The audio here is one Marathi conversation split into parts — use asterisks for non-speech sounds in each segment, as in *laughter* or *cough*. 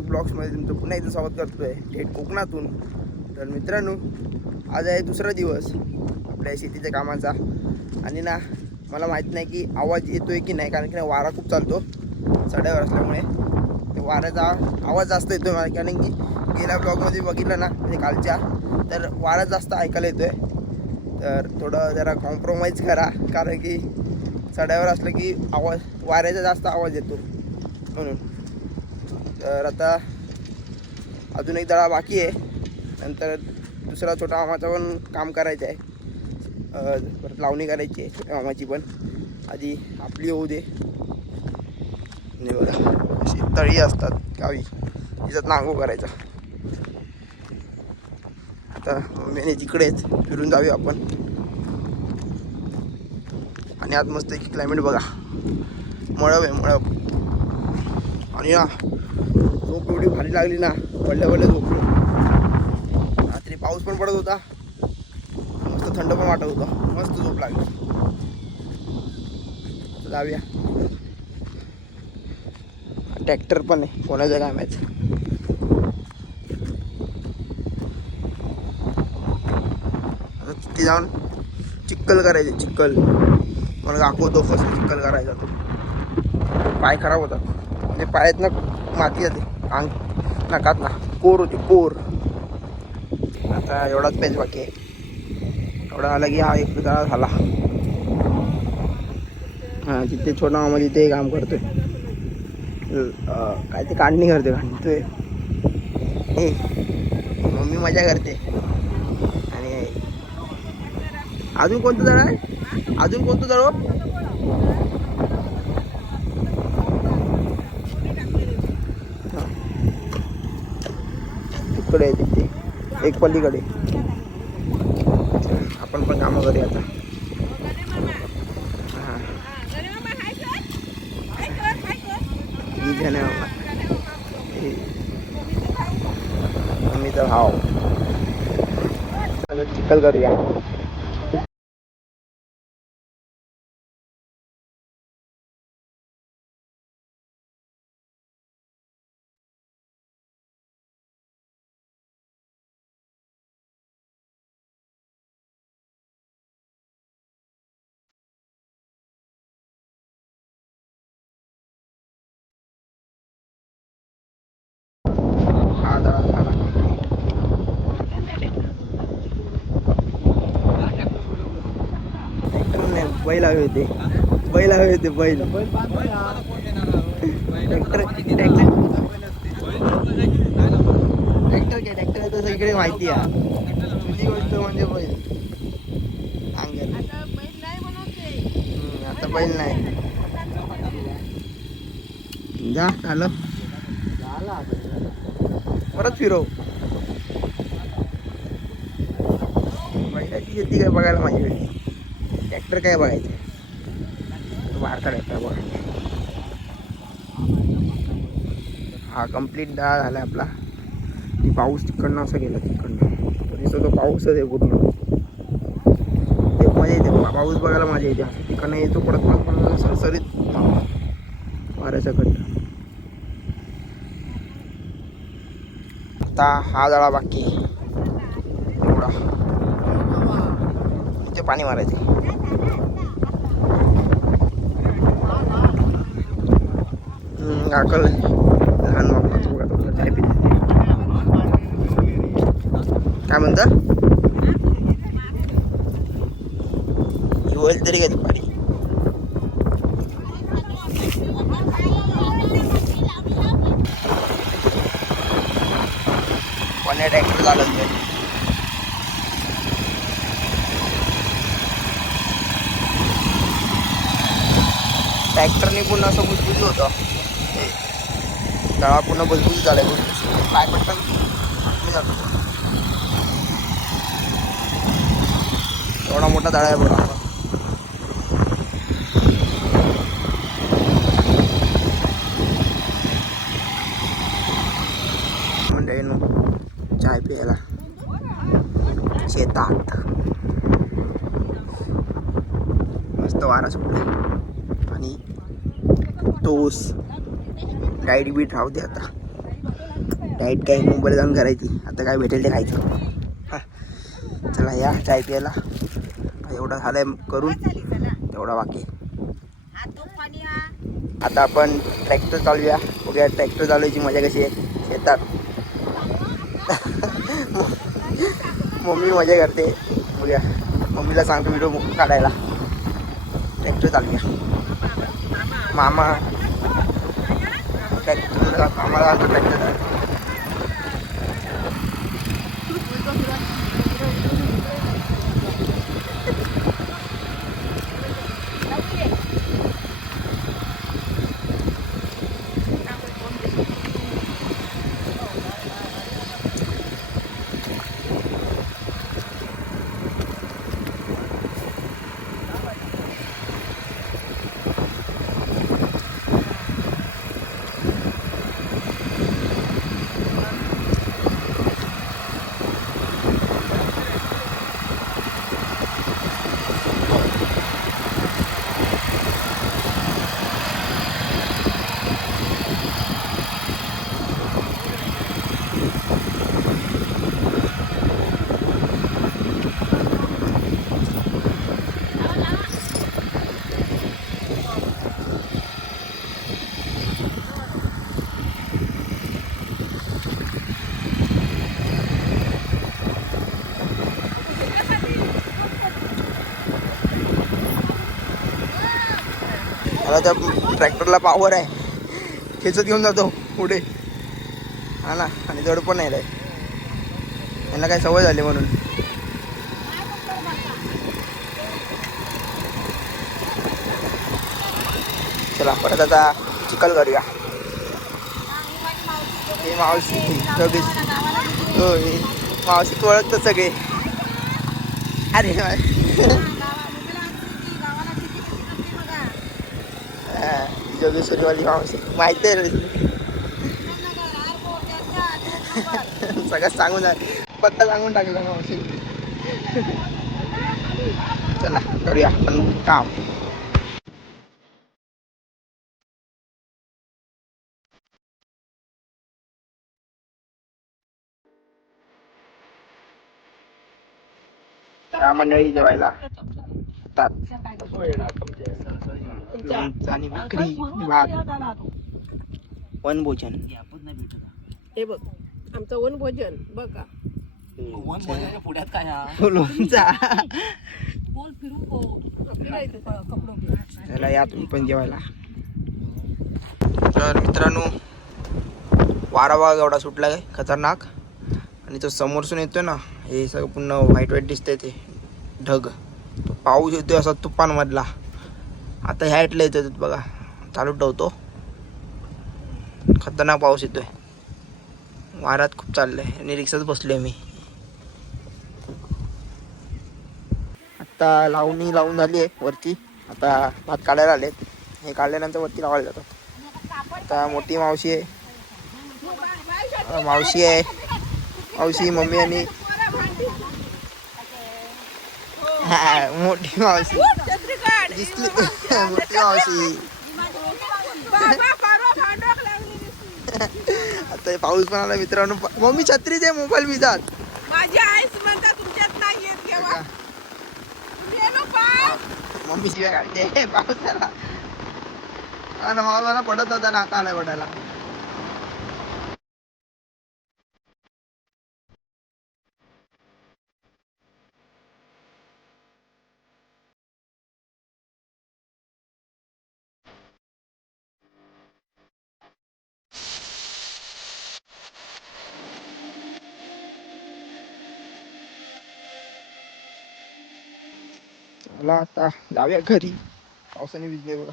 ब्लॉग्समध्ये तुमचं पुन्हा एकदा स्वागत आहे थेट कोकणातून. तर मित्रांनो आज आहे दुसरा दिवस आपल्या शेतीच्या कामाचा. आणि ना मला माहीत नाही की आवाज येतो आहे की नाही कारण की ना वारा खूप चालतो चढ्यावर असल्यामुळे. ते वाऱ्याचा आवाज जास्त येतोय मला कारण की गेल्या ब्लॉगमध्ये बघितलं ना म्हणजे कालच्या तर वारा जास्त ऐकायला येतो आहे तर थोडं जरा कॉम्प्रोमाइज करा कारण की चढ्यावर असलं की आवाज वाऱ्याचा जास्त आवाज येतो म्हणून. तर आता अजून एक दळा बाकी आहे. नंतर दुसरा छोटा मामाचा पण काम करायचं आहे. परत लावणी करायची आहे छोट्या मामाची पण. आधी आपली होऊ दे. बघा अशी तळी असतात गावी. तिच्यात नांगो करायचा. आता मेने तिकडेच फिरून जाऊया आपण. आणि आज मस्त एक क्लायमेट बघा. मळव आहे मळव आणि झोप एवढी भारी लागली ना. पडल्या पडल्या झोपलो रात्री पाऊस पण पडत होता. मस्त थंड पण वाटत होता. मस्त झोप लागली. जाऊया. ट्रॅक्टर पण आहे. कोणाचं काय माहीत तिथे जाऊन चिक्कल करायचे. चिक्कल. मला दाखवतो. कसं चिक्कल करायचा तो. पाय खराब होतात. म्हणजे पायातनं माती जाते. अंग नकात ना. कोर होते कोर. आता एवढाच पेज बाकी आहे. एवढा आला की हा एक जरा झाला. हां तिथे छोटा मामा तिथे काम करतोय. काय ते काढणी करते काढतोय हे मम्मी मजा करते. आणि अजून कोणतं जळ आहे? अजून कोणतं जळ तिकडे आहे तिथे. एक पलीकडे. आपण पण कामं करूया आता. हां. ठीक आहे ना मम्मीचा भाव आता चिखल करूया हा झाला झाला ट्रॅक्टर नाही बैल हवे होते. बैल हवे होते बैल. Tractor tractor. ट्रॅक्टर काय ट्रॅक्टर तर सगळीकडे माहिती आहे. तुझी गोष्ट म्हणजे बैल. अंगण. आता बैल नाही. जा झालं परत फिरव. बैलाची शेती काय बघायला माझ्याकडे. ट्रॅक्टर काय बघायचं? भारता ट्रॅक्टर बघा. हा कंप्लीट दहा झाला आपला. आणि पाऊस तिकडनं असं गेला तिकडनं. तरी तो पाऊसच आहे पूर्ण. ते मजा येते पाऊस बघायला मजा येते असं तिकडनं येतो पडत पडत पडत सरसरीत वाऱ्याचा खड्डा आता हा जळा बाकी एवढा इथे पाणी मारायचं. अकल लहान काय पिते? काय म्हणता? होईल तरी काय दुपारी कोण्या ट्रॅक्टर चालत नाही ट्रॅक्टरने पुन्हा असं बुजबुजी होतं. तळा पुन्हा बुजबुजी झालं आहे पाय पटकन. एवढा मोठा तळा आहे बघा. म्हणजे चाय प्यायला. शेतात. मस्त वारा सुटला आणि तोस. डाईट बीट राहू दे आता. डाईट काय मुंबईला जाऊन करायची. आता काय भेटेल ते खायचं. चला या चाय प्यायला. एवढा झालाय करून. तेवढा बाकी आता आपण ट्रॅक्टर चालूया. बघूया ट्रॅक्टर चालवायची मजा कशी आहे. शेतात मम्मी मजा करते. बघूया. मम्मीला सांगतो व्हिडिओ काढायला. ट्रॅक्टर चालूया. मामा. ट्रॅक्टर आम्हाला सांगतो ट्रॅक्टर मला त्या ट्रॅक्टरला पॉवर आहे. खेचत घेऊन जातो पुढे. हा ना आणि जड पण नाही रे. यांना काय सवय झाली म्हणून. चला परत आता चिखल करूया. हे मावशी सगळी. हो हे मावशी ओळखतं सगळे. अरे *laughs* हा, जोगेश्वरीवाली मावशी माहिती आहे रे सगळं सांगून झालं. पत्ता सांगून टाकला मावशी चला करूया आपण काम त्या मंडळी जेवायला येतात. लोणचं आणि भाकरी भात. वन भोजन हे बघ आमचं वन भोजन बघ का पुढ्यात काय हा? लोणचा. इथे कपडे घे. चला या तुम्ही पण जेवायला. तर मित्रांनो वारा बघा एवढा सुटला आहे खतरनाक. आणि तो समोरसून येतोय ना हे सगळं पूर्ण व्हाईट व्हाईट दिसतंय ते. ढग. तो पाऊस येतोय असा तुफानमधला. आता ह्या इटला येतो बघा. चालू ठेवतो. खतरनाक पाऊस येतोय. वारात खूप चाललंय. आणि रिक्षात बसलोय मी. आता लावणी लावून झाली आहे वरती. आता भात काढायला आलेत. हे काढल्यानंतर वरती लावायला जातात आता मोठी मावशी आहे. मावशी आहे. मावशी मम्मी आणि मोठी मावशी. दिसली. मोठी मावशी. आता पाऊस पण आला मित्रांनो. मम्मी छत्रीच आहे मोबाईल भिजात माझी आईस म्हणता तुमच्यात नाही येत केव्हा. तुम्ही येलो पा मम्मी शिवाय काढते पाऊस आला. आणि मला पडत होता ना आता आलाय पडायला. चला आता जाऊया घरी. पावसाने भिजले बघा.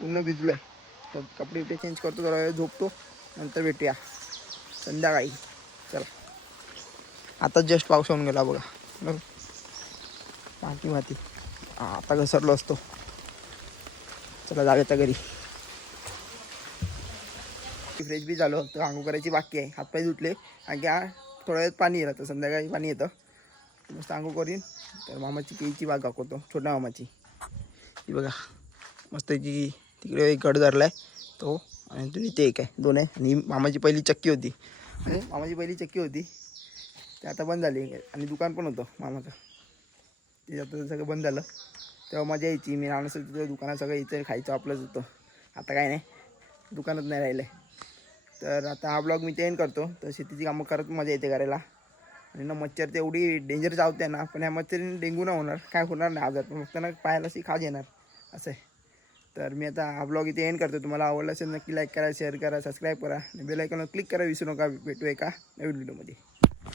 पूर्ण भिजलोय. तर कपडे बिपडे चेंज करतो जरा वेळ झोपतो. नंतर भेटूया. संध्याकाळी. चला. आता जस्ट पाऊस होऊन गेला बघा. बघ माती माती. आता घसरलो असतो. चला जाऊया आता घरी. फ्रेश बी झालो तर आंघोळ करायची बाकी आहे. हातपाय धुतले. आणि थोड्या वेळात पाणी येतं. संध्याकाळी पाणी येतं. मस्त आंघोळ करीन. तर मामाची केळीची बाग दाखवतो. छोट्या मामाची. ही बघा मस्त जी तिकडे एक गड धरला आहे तो आणि तुम्ही ते एक आहे दोन आहे. आणि मामाची पहिली चक्की होती. आणि मामाची पहिली चक्की होती. ते आता बंद झाली. आणि दुकान पण होतं मामाचं. ते आता सगळं बंद झालं. तेव्हा मजा यायची. मी राहणार असेल तिथं दुकानात सगळं इथं खायचं आपलंच होतं. आता काय नाही. दुकानात नाही राहिलं आहे तर आता हा ब्लॉग मी ते करतो. तर शेतीची कामं करत मजा येते करायला. आणि ना मच्छर ते एवढी डेंजर चावते ना पण ह्या मच्छरीने डेंगू नाही होणार. काय होणार नाही आजार पण फक्त ना पायाला अशी खाज येणार. असं आहे. तर मी आता हा ब्लॉग इथे एंड करतो. तुम्हाला आवडला असेल नक्की लाईक करा शेअर करा सबस्क्राईब करा. आणि बेलायकॉनवर क्लिक करा विसरू नका भेटू एका नवीन व्हिडिओमध्ये